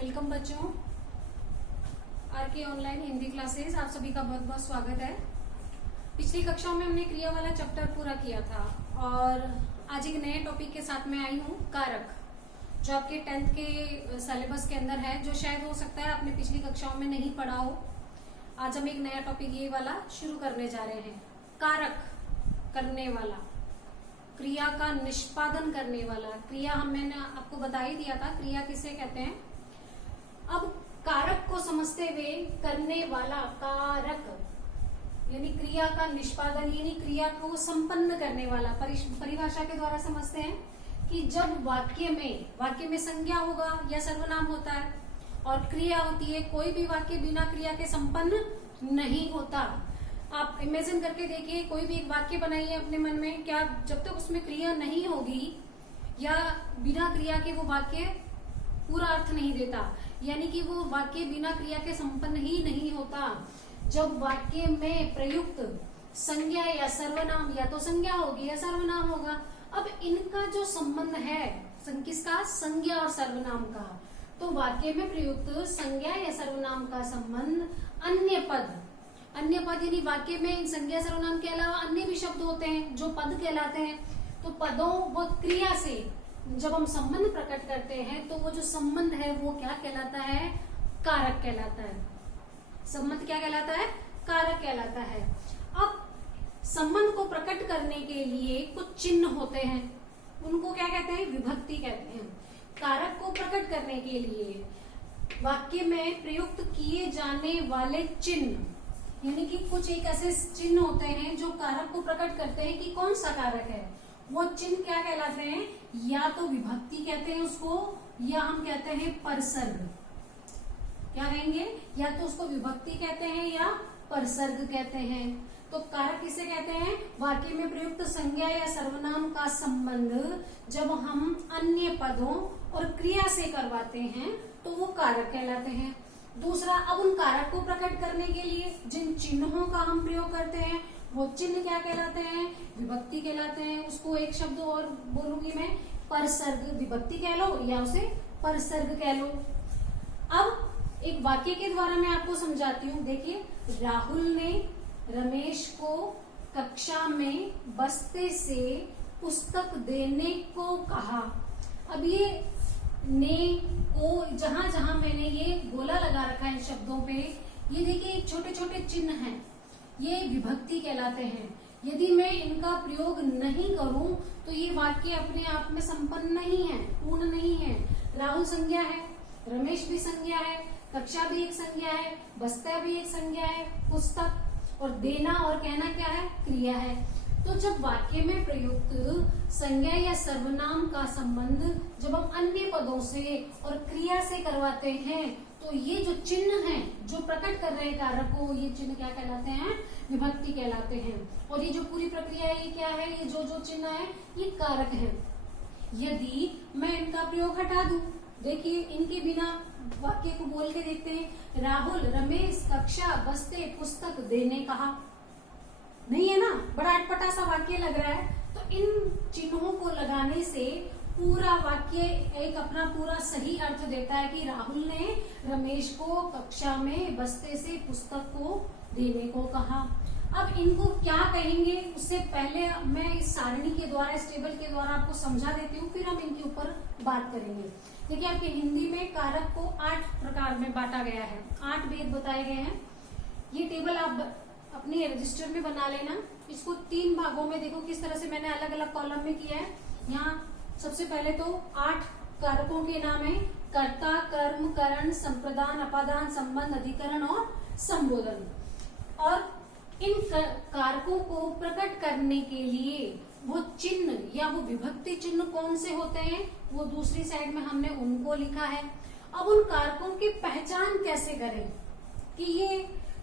Welcome बच्चों, are के online Hindi classes आप सभी का बहुत बहुत स्वागत है। पिछली कक्षा में हमने क्रिया वाला चैप्टर पूरा किया था और आज एक नए टॉपिक के साथ में आई हूँ, कारक, जो आपके 10th के सिलेबस के अंदर है, जो शायद हो सकता है आपने पिछली कक्षाओं में नहीं पढ़ा हो। आज हम एक नया टॉपिक ये वाला शुरू करने जा रहे हैं। कारक करने वाला, क्रिया का निष्पादन करने वाला। क्रिया मैंने आपको बता ही दिया था, क्रिया किसे कहते हैं। अब कारक को समझते हुए करने वाला, कारक यानी क्रिया का निष्पादन यानी क्रिया को संपन्न करने वाला। परिभाषा के द्वारा समझते हैं कि जब वाक्य में संज्ञा होगा या सर्वनाम होता है और क्रिया होती है, कोई भी वाक्य बिना क्रिया के संपन्न नहीं होता। आप इमेजिन करके देखिए, कोई भी एक वाक्य बनाइए अपने मन में, क्या जब तक उसमें क्रिया नहीं होगी या बिना क्रिया के वो वाक्य पूरा अर्थ नहीं देता, यानी कि वो वाक्य बिना क्रिया के संपन्न ही नहीं होता। जब वाक्य में प्रयुक्त संज्ञा या सर्वनाम, या तो संज्ञा होगी या सर्वनाम होगा। अब इनका जो संबंध है किसका, संज्ञा और सर्वनाम का, तो वाक्य में प्रयुक्त संज्ञा या सर्वनाम का संबंध अन्य पद यानी वाक्य में संज्ञा सर्वनाम के अलावा अन्य भी शब्द होते हैं जो पद कहलाते हैं। तो पदों व क्रिया से जब हम संबंध प्रकट करते हैं तो वो जो संबंध है वो क्या कहलाता है, कारक कहलाता है। संबंध क्या कहलाता है, कारक कहलाता है। अब संबंध को प्रकट करने के लिए कुछ चिन्ह होते हैं, उनको क्या कहते हैं, विभक्ति कहते हैं। कारक को प्रकट करने के लिए वाक्य में प्रयुक्त किए जाने वाले चिन्ह, यानी कि कुछ एक ऐसे चिन्ह होते हैं जो कारक को प्रकट करते हैं कि कौन सा कारक है। वो चिन्ह क्या कहलाते हैं, या तो विभक्ति कहते हैं उसको, या हम कहते हैं परसर्ग। क्या कहेंगे, या तो उसको विभक्ति कहते हैं या परसर्ग कहते हैं। तो कारक किसे कहते हैं, वाक्य में प्रयुक्त संज्ञा या सर्वनाम का संबंध जब हम अन्य पदों और क्रिया से करवाते हैं तो वो कारक कहलाते हैं। दूसरा, अब उन कारक को प्रकट करने के लिए जिन चिन्हों का हम प्रयोग करते हैं वो चिन्ह क्या कहलाते हैं, विभक्ति कहलाते हैं। उसको एक शब्द और बोलूंगी मैं, परसर्ग। विभक्ति कह लो या उसे परसर्ग कह लो। अब एक वाक्य के द्वारा मैं आपको समझाती हूँ। देखिए, राहुल ने रमेश को कक्षा में बस्ते से पुस्तक देने को कहा। अब ये ने को जहां जहां मैंने ये गोला लगा रखा है शब्दों पे, ये देखिए छोटे छोटे चिन्ह हैं, ये विभक्ति कहलाते हैं। यदि मैं इनका प्रयोग नहीं करूं तो ये वाक्य अपने आप में संपन्न नहीं है, पूर्ण नहीं है। राहुल संज्ञा है, रमेश भी संज्ञा है, कक्षा भी एक संज्ञा है, बस्ता भी एक संज्ञा है, पुस्तक, और देना और कहना क्या है, क्रिया है। तो जब वाक्य में प्रयुक्त संज्ञा या सर्वनाम का संबंध जब हम अन्य पदों से और क्रिया से करवाते हैं तो ये जो चिन्ह हैं जो प्रकट कर रहे हैं कारक को, ये चिन्ह क्या कहलाते हैं, विभक्ति कहलाते हैं। और ये जो पूरी प्रक्रिया है ये क्या है, ये जो जो चिन्ह है ये कारक है। यदि मैं इनका प्रयोग हटा दूं, देखिए इनके बिना वाक्य को बोल के देखते हैं। राहुल रमेश कक्षा बस्ते पुस्तक देने कहा, नहीं है ना, बड़ा अटपटा सा वाक्य लग रहा है। तो इन चिन्हों को लगाने से पूरा वाक्य एक अपना पूरा सही अर्थ देता है कि राहुल ने रमेश को कक्षा में बस्ते से पुस्तक को देने को कहा। अब इनको क्या कहेंगे, उससे पहले मैं इस सारणी के द्वारा, इस टेबल के द्वारा आपको समझा देती हूँ, फिर हम इनके ऊपर बात करेंगे। देखिए, आपके हिंदी में कारक को 8 प्रकार में बांटा गया है, 8 भेद बताए गए हैं। ये टेबल आप अपने रजिस्टर में बना लेना। इसको 3 भागों में, देखो किस तरह से मैंने अलग अलग कॉलम में किया है। यहाँ सबसे पहले तो 8 कारकों के नाम है, कर्ता, कर्म, करण, संप्रदान, अपादान, संबंध, अधिकरण और संबोधन। और इन कारकों को प्रकट करने के लिए वो चिन्ह या वो विभक्ति चिन्ह कौन से होते हैं, वो दूसरी साइड में हमने उनको लिखा है। अब उन कारकों की पहचान कैसे करें कि ये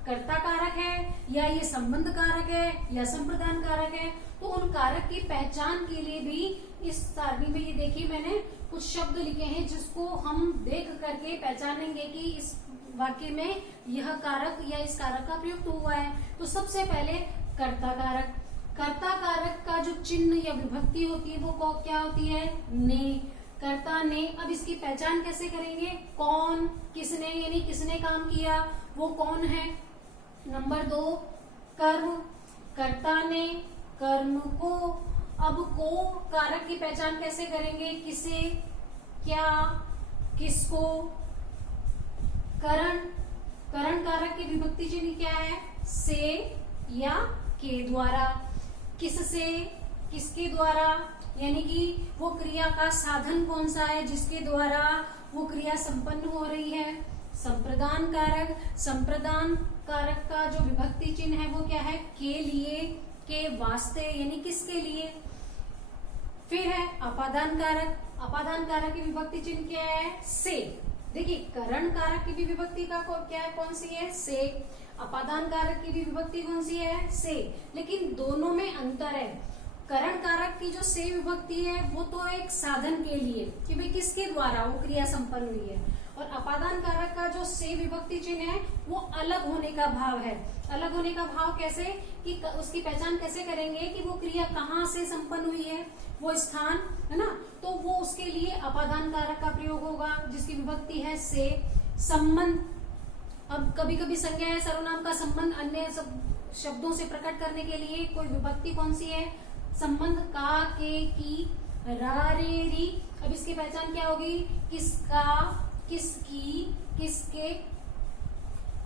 कर्ता कारक है या ये संबंध कारक है या संप्रदान कारक है। तो उन कारक की पहचान के लिए भी इस सारणी में, ये देखिए मैंने कुछ शब्द लिखे हैं जिसको हम देख करके पहचानेंगे कि इस वाक्य में यह कारक या इस कारक का प्रयुक्त हुआ है। तो सबसे पहले कर्ता कारक। कर्ता कारक का जो चिन्ह या विभक्ति होती है वो क्या होती है, ने। कर्ता ने। अब इसकी पहचान कैसे करेंगे, कौन, किसने, यानी किसने काम किया, वो कौन है। नंबर 2 कर्म, कर्ता ने कर्म को। अब को कारक की पहचान कैसे करेंगे, किसे, क्या, किसको। करण, करण कारक की विभक्ति चिन्ह क्या है, से या के द्वारा। किससे, किसके द्वारा, यानी कि वो क्रिया का साधन कौन सा है जिसके द्वारा वो क्रिया संपन्न हो रही है। संप्रदान कारक, संप्रदान कारक का जो विभक्ति चिन्ह है वो क्या है, के लिए, के वास्ते, यानी किसके लिए। फिर है अपादान कारक, अपादान कारक की विभक्ति चिन्ह क्या है, से। देखिए करण कारक की भी विभक्ति का क्या है, कौन सी है, से। अपादान कारक की भी विभक्ति कौन सी है, से। लेकिन दोनों में अंतर है। करण कारक की जो से विभक्ति है वो तो एक साधन के लिए कि भाई किसके द्वारा वो क्रिया संपन्न हुई है, और अपादान कारक का जो से विभक्ति चिन्ह है वो अलग होने का भाव है। अलग होने का भाव कैसे, कि उसकी पहचान कैसे करेंगे कि वो क्रिया कहाँ से संपन्न हुई है, वो स्थान है ना, तो वो उसके लिए अपादान कारक का प्रयोग होगा जिसकी विभक्ति है से। संबंध, अब कभी कभी संज्ञा या सर्वनाम का संबंध अन्य शब्दों से प्रकट करने के लिए कोई विभक्ति कौन सी है, संबंध, का, के, की, रा, रे, री। अब इसकी पहचान क्या होगी, किसका, किसकी, किसके।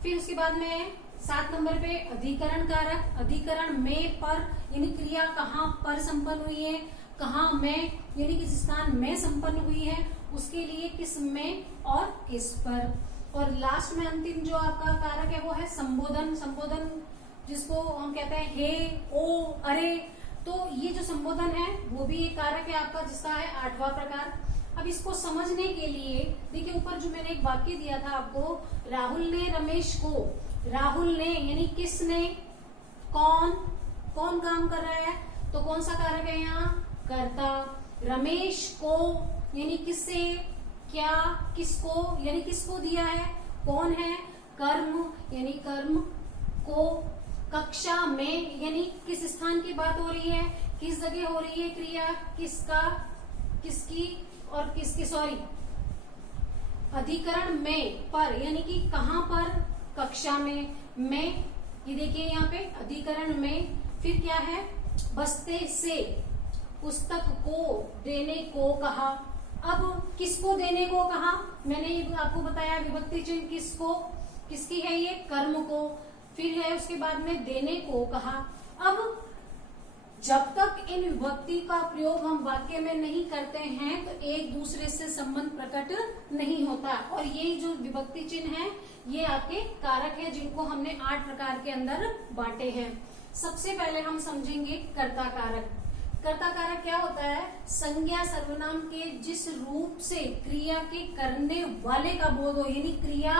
फिर उसके बाद में 7 नंबर पे अधिकरण कारक, अधिकरण में, पर, यानी क्रिया कहाँ पर संपन्न हुई है, कहाँ में, यानी किस स्थान में संपन्न हुई है, उसके लिए किस में और किस पर। और लास्ट में अंतिम जो आपका कारक है वो है संबोधन। संबोधन जिसको हम कहते हैं हे, ओ, अरे, तो ये जो संबोधन है वो भी एक कारक है आपका जिसका है 8वां प्रकार। अब इसको समझने के लिए देखिए ऊपर जो मैंने एक वाक्य दिया था आपको, राहुल ने रमेश को, राहुल ने यानी किसने, कौन, कौन काम कर रहा है, तो कौन सा कारक है यहाँ, कर्ता। रमेश को यानी किससे, क्या, किसको, यानी किसको दिया है, कौन है, कर्म, यानी कर्म को। कक्षा में यानी किस स्थान की बात हो रही है, किस जगह हो रही है क्रिया, किसका, किसकी और किसकी, सॉरी, अधिकरण में, पर, यानी कि कहां पर, कक्षा में, ये देखिए यहाँ पे अधिकरण में। फिर क्या है, बस्ते से, पुस्तक को देने को कहा। अब किसको देने को कहा, मैंने आपको बताया विभक्ति चिन्ह किसको, किसकी है ये, कर्म को। फिर है उसके बाद में देने को कहा। अब जब तक इन विभक्ति का प्रयोग हम वाक्य में नहीं करते हैं तो एक दूसरे से संबंध प्रकट नहीं होता। और ये जो विभक्ति चिन्ह है ये आपके कारक है जिनको हमने 8 प्रकार के अंदर बांटे हैं। सबसे पहले हम समझेंगे कर्ता कारक। कर्ता कारक क्या होता है, संज्ञा सर्वनाम के जिस रूप से क्रिया के करने वाले का बोध हो, यानी क्रिया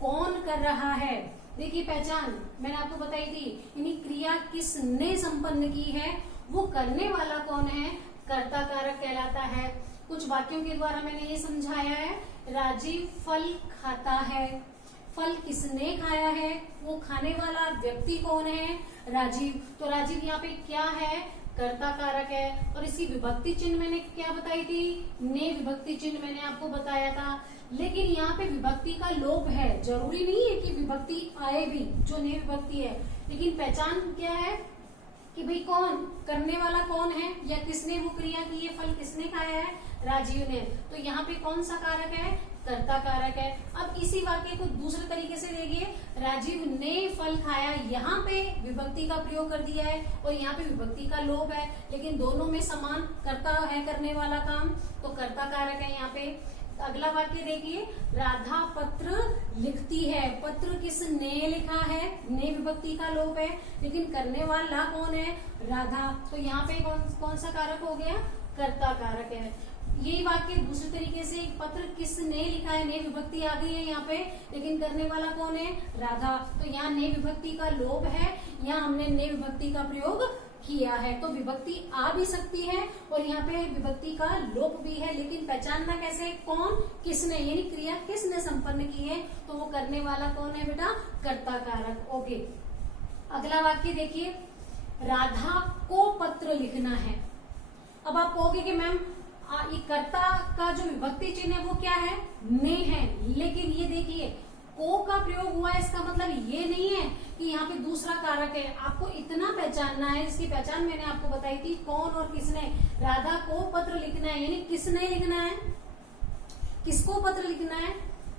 कौन कर रहा है। देखिए पहचान मैंने आपको बताई थी, यानी क्रिया किसने संपन्न की है, वो करने वाला कौन है, कर्ता कारक कहलाता है। कुछ वाक्यों के द्वारा मैंने ये समझाया है, राजीव फल खाता है। फल किसने खाया है, वो खाने वाला व्यक्ति कौन है, राजीव। तो राजीव यहाँ पे क्या है, कर्ता कारक है। और इसकी विभक्ति चिन्ह मैंने क्या बताई थी, ने विभक्ति चिन्ह मैंने आपको बताया था। लेकिन यहाँ पे विभक्ति का लोप है, जरूरी नहीं है कि विभक्ति आए भी जो ने विभक्ति है, लेकिन पहचान क्या है कि भाई कौन करने वाला कौन है, या किसने वो क्रिया की है, फल किसने खाया है, राजीव ने। तो यहाँ पे कौन सा कारक है, कर्ता कारक है। अब इसी वाक्य को दूसरे तरीके से देखिए, राजीव ने फल खाया, यहाँ पे विभक्ति का प्रयोग कर दिया है और यहाँ पे विभक्ति का लोप है, लेकिन दोनों में समान कर्ता है करने वाला काम, तो कर्ता कारक है यहाँ पे। अगला वाक्य देखिए, राधा पत्र लिखती है। पत्र किसने लिखा है, ने विभक्ति का लोप है, लेकिन करने वाला कौन है, राधा। तो यहाँ पे कौन सा कारक हो गया, कर्ता कारक है। यही वाक्य दूसरे तरीके से, पत्र किसने लिखा है, ने विभक्ति आ गई है यहाँ पे, लेकिन करने वाला कौन है, राधा। तो यहाँ ने विभक्ति का लोप है, यहाँ हमने ने विभक्ति का प्रयोग किया है। तो विभक्ति आ भी सकती है और यहाँ पे विभक्ति का लोप भी है, लेकिन पहचानना कैसे, कौन, किसने, यानी क्रिया किसने संपन्न की है, तो वो करने वाला कौन है बेटा, कर्ता कारक। ओके, अगला वाक्य देखिए, राधा को पत्र लिखना है। अब आप कहोगे कि मैम ये कर्ता का जो विभक्ति चिन्ह है वो क्या है, ने है। लेकिन ये देखिए को का प्रयोग हुआ है, इसका मतलब ये नहीं है कि यहाँ पे दूसरा कारक है। आपको इतना पहचानना है, इसकी पहचान मैंने आपको बताई थी, कौन और किसने। राधा को पत्र लिखना है, यानी किसने लिखना है, किसको पत्र लिखना है,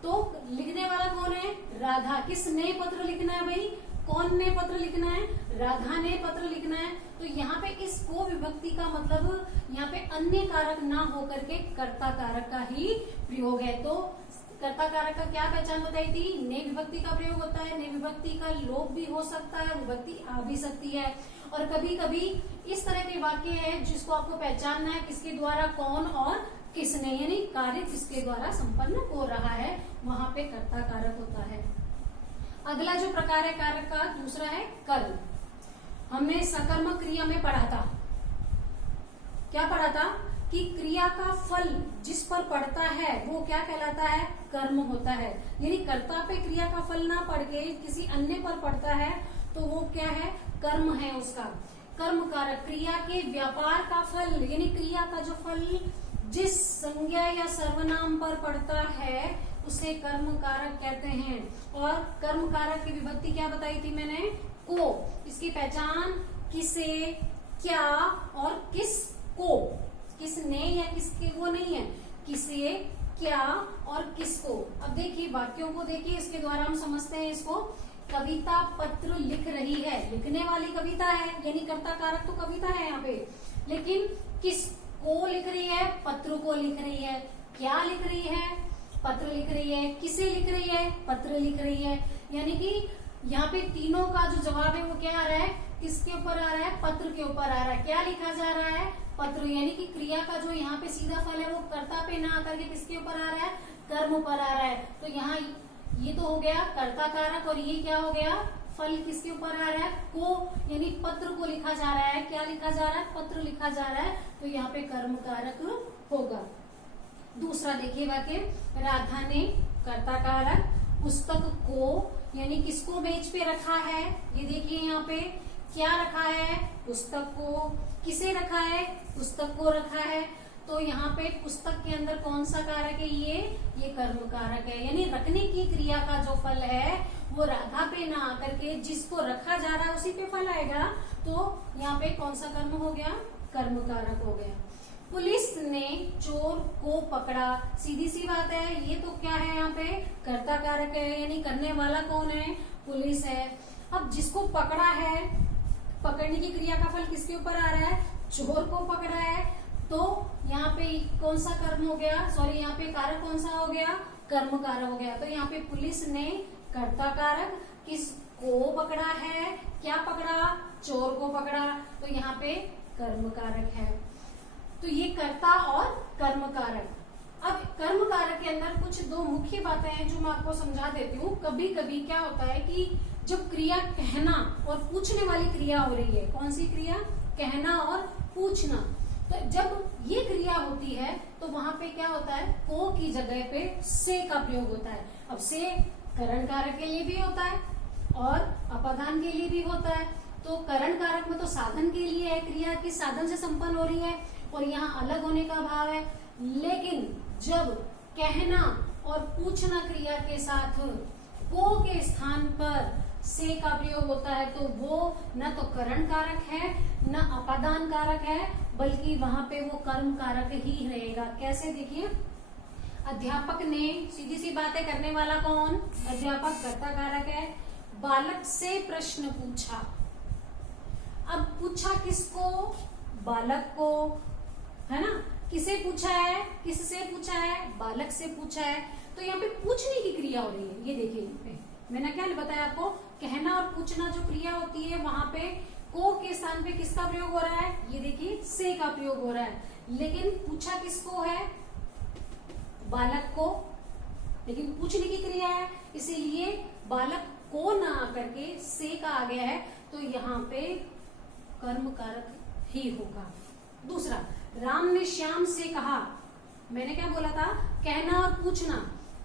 तो लिखने वाला कौन है, राधा। किसने पत्र लिखना है भाई, कौन ने पत्र लिखना है, राधा ने पत्र लिखना है। तो यहाँ पे इस को विभक्ति का मतलब यहाँ पे अन्य कारक ना होकर के कर्ता कारक का ही प्रयोग है। तो कर्ता कारक का क्या पहचान बताई थी, ने विभक्ति का प्रयोग होता है, ने विभक्ति का लोप भी हो सकता है, विभक्ति आ भी सकती है। और कभी कभी इस तरह के वाक्य है जिसको आपको पहचानना है, किसके द्वारा, कौन और किसने, यानी कार्य किसके द्वारा संपन्न हो रहा है, वहां पे कर्ता कारक होता है। अगला जो प्रकार है कारक का दूसरा है कर्म। हमने सकर्मक क्रिया में पढ़ा था, क्या पढ़ा था कि क्रिया का फल जिस पर पड़ता है वो क्या कहलाता है, कर्म होता है। यानी कर्ता पे क्रिया का फल ना पड़ के किसी अन्य पर पड़ता है तो वो क्या है, कर्म है उसका। कर्म कारक क्रिया के व्यापार का फल, यानी क्रिया का जो फल जिस संज्ञा या सर्वनाम पर पड़ता है उसे कर्म कारक कहते हैं। और कर्म कारक की विभक्ति क्या बताई थी मैंने, को। इसकी पहचान किसे, क्या और किसको, किसने या किसके वो नहीं है, किसे, क्या और किसको। अब देखिए वाक्यों को देखिए, इसके द्वारा हम समझते हैं इसको। कविता पत्र लिख रही है, लिखने वाली कविता है, यानी कर्ता कारक तो कविता है यहाँ पे। लेकिन किसको लिख रही है, पत्र को लिख रही है। क्या लिख रही है, पत्र लिख रही है। किसे लिख रही है, पत्र लिख रही है। यानी कि यहाँ पे तीनों का जो जवाब है वो क्या आ रहा है, किसके ऊपर आ रहा है, पत्र के ऊपर आ रहा है। क्या लिखा जा रहा है, पत्र। यानी कि क्रिया का जो यहाँ पे सीधा फल है वो कर्ता पे ना आकर के किसके ऊपर आ रहा है, कर्म पर आ रहा है। तो यहाँ ये तो हो गया कर्ता कारक, और ये क्या हो गया, फल किसके ऊपर आ रहा है, को, यानी पत्र को लिखा जा रहा है। क्या लिखा जा रहा है, पत्र लिखा जा रहा है। तो यहाँ पे कर्म कारक होगा। दूसरा देखिए वाक्य, राधा ने कर्ता कारक पुस्तक को, यानी किसको मेज पे रखा है, ये देखिए यहाँ पे क्या रखा है, पुस्तक को। किसे रखा है, पुस्तक को रखा है। तो यहाँ पे पुस्तक के अंदर कौन सा कारक है, ये कर्म कारक है। यानी रखने की क्रिया का जो फल है वो राधा पे ना आकर के जिसको रखा जा रहा है उसी पे फल आएगा। तो यहाँ पे कौन सा कर्म हो गया, कर्म कारक हो गया। पुलिस ने चोर को पकड़ा, सीधी सी बात है, ये तो क्या है यहाँ पे, कर्ता कारक है। यानी करने वाला कौन है, पुलिस है। अब जिसको पकड़ा है, पकड़ने की क्रिया का फल किसके ऊपर आ रहा है, चोर को पकड़ा है। तो यहाँ पे कौन सा कर्म हो गया, सॉरी यहाँ पे कारक कौन सा हो गया, कर्म कारक हो गया। तो यहाँ पे पुलिस ने कर्ता कारक, किसको पकड़ा है, क्या पकड़ा, चोर को पकड़ा। तो यहाँ पे कर्म कारक है। तो ये कर्ता और कर्म कारक। अब कर्म कारक के अंदर कुछ दो मुख्य बातें हैं जो मैं आपको समझा देती हूँ। कभी कभी क्या होता है कि जब क्रिया कहना और पूछने वाली क्रिया हो रही है, कौन सी क्रिया, कहना और पूछना, तो जब ये क्रिया होती है तो वहां पे क्या होता है, को की जगह पे से का प्रयोग होता है। अब से करण कारक के लिए भी होता है और अपादान के लिए भी होता है। तो करण कारक में तो साधन के लिए है, क्रिया किस साधन से संपन्न हो रही है, और यहाँ अलग होने का भाव है। लेकिन जब कहना और पूछना क्रिया के साथ को के स्थान पर से का प्रयोग होता है तो वो न तो करण कारक है न अपादान कारक है, बल्कि वहां पे वो कर्म कारक ही रहेगा। कैसे, देखिए, अध्यापक ने, सीधी सी बातें करने वाला कौन, अध्यापक, कर्ता कारक है। बालक से प्रश्न पूछा, अब पूछा किसको, बालक को, है ना। किसे पूछा है, किससे पूछा है, बालक से पूछा है। तो यहाँ पे पूछने की क्रिया हो रही है। ये देखिए यहाँ पे मैंने क्या बताया आपको, कहना और पूछना जो क्रिया होती है वहां पे को के स्थान पे किसका प्रयोग हो रहा है, ये देखिए से का प्रयोग हो रहा है। लेकिन पूछा किसको है, बालक को, लेकिन पूछने की क्रिया है इसीलिए बालक को ना आकर के से का आ गया है। तो यहाँ पे कर्म कारक ही होगा। दूसरा, राम ने श्याम से कहा, मैंने क्या बोला था, कहना और पूछना।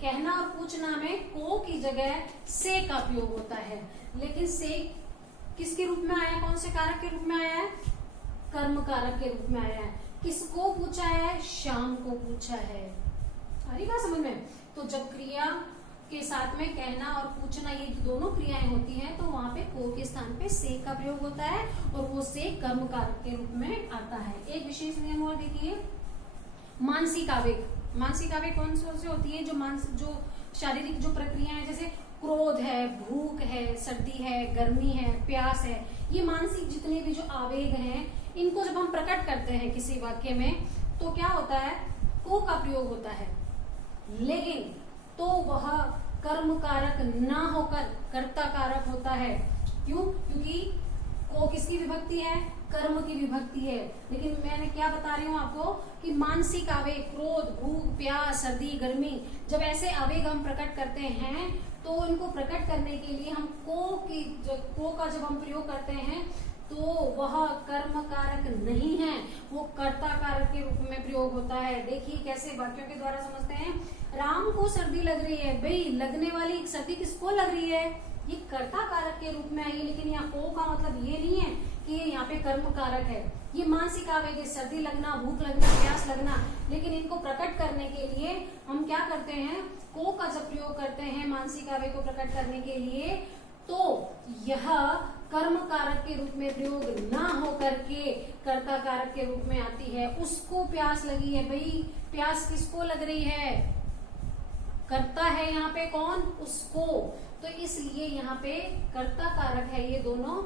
कहना और पूछना में को की जगह से का प्रयोग होता है, लेकिन से किसके रूप में आया, कौन से कारक के रूप में आया है, कर्म कारक के रूप में आया है। किसको पूछा है? श्याम को पूछा है। आ रही बात समझ में? तो जब क्रिया के साथ में कहना और पूछना ये दोनों क्रियाएं होती हैं तो वहां पे को के स्थान पे से का प्रयोग होता है और वो से कर्म कारक के रूप में आता है। एक विशेष नियम और देखिए, मानसिक आवेग। मानसिक आवेग कौन से होती है? जो शारीरिक जो प्रक्रिया है, जैसे क्रोध है, भूख है, सर्दी है, गर्मी है, प्यास है, ये मानसिक जितने भी जो आवेग हैं, इनको जब हम प्रकट करते हैं किसी वाक्य में तो क्या होता है? को का प्रयोग होता है, लेकिन तो वह कर्म कारक ना होकर कर्ता कारक होता है। क्यों? क्योंकि को किसकी विभक्ति है? कर्म की विभक्ति है। लेकिन मैंने क्या बता रही हूँ आपको कि मानसिक आवेग, क्रोध, भूख, प्यास, सर्दी, गर्मी, जब ऐसे आवेग हम प्रकट करते हैं तो इनको प्रकट करने के लिए हम को का जब हम प्रयोग करते हैं तो वह कर्म कारक नहीं है, वो कर्ता कारक के रूप में प्रयोग होता है। देखिए कैसे वाक्यों के द्वारा समझते हैं। राम को सर्दी लग रही है, भाई लगने वाली सर्दी किसको लग रही है? ये कर्ता कारक के रूप में आई है, लेकिन यहाँ को का मतलब ये नहीं है कि ये यहाँ पे कर्म कारक है। ये मानसिक आवेग, सर्दी लगना, भूख लगना, प्यास लगना, लेकिन इनको प्रकट करने के लिए हम क्या करते हैं? को का जब प्रयोग करते हैं मानसिक आवेग को प्रकट करने के लिए तो यह कर्म कारक के रूप में प्रयोग ना होकर के कर्ता कारक के रूप में आती है। उसको प्यास लगी है, भाई प्यास किसको लग रही है? कर्ता है यहाँ पे कौन? उसको। तो इसलिए यहाँ पे कर्ता कारक है ये दोनों,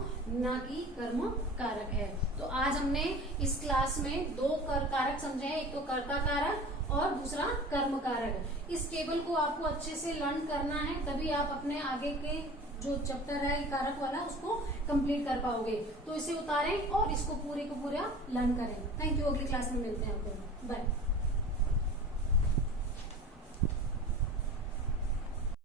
ना कि कर्म कारक है। तो आज हमने इस क्लास में दो कारक समझे हैं, एक तो कर्ता कारक और दूसरा कर्म कारक। इस टेबल को आपको अच्छे से लर्न करना है, तभी आप अपने आगे के जो चैप्टर है कारक वाला उसको कंप्लीट कर पाओगे। तो इसे उतारें और इसको पूरे को पूरा लर्न करें। Thank you. अगली क्लास में मिलते हैं आपको। बाय।